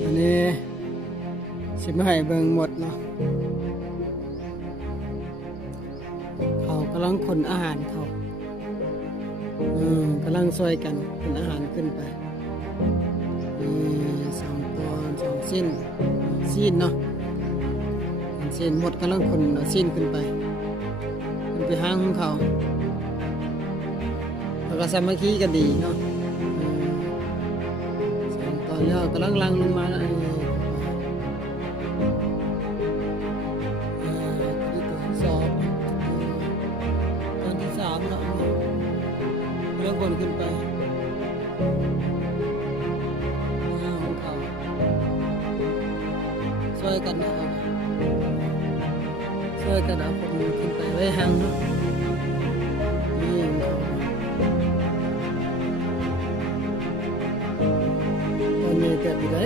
อันนี้สิมาให้เบิ่งหมดเนาะเขากำลังขนอาหารเขากำลังช่วยกันขนอาหารขึ้นไปมี2 ตัว2สิ้นเนาะสิ้นหมดกำลังขนสิ้นขึ้นไปห้างของเขาแล้วก็สามัคคีกันดีเนาะตอนนี้กำลังลังลงมาแล้วที่ตัวที่2ตอนที่3แล้วเริ่มบนขึ้นไปของเขาช่วยกันนะครับช่วยกันเอาคนขึ้นไปไว้ห่างเนาะนี่ตอนนี้เกิดอยู่ไหน